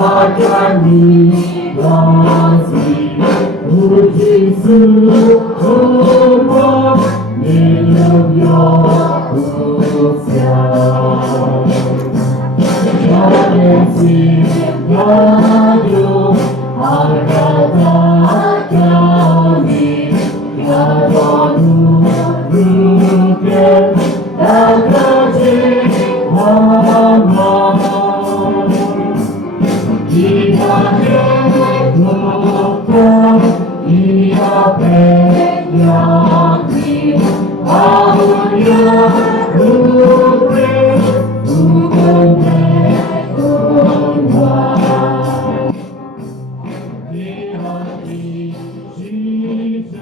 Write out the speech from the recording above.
어떤 이것이 굳이 수고 내려요 우선 저의 심장도 알아다가니 여러 누구게 나가지 않아 이번에 놓고 이 앞에 여기 아울려 누구의 누구의 온화 이어지 시작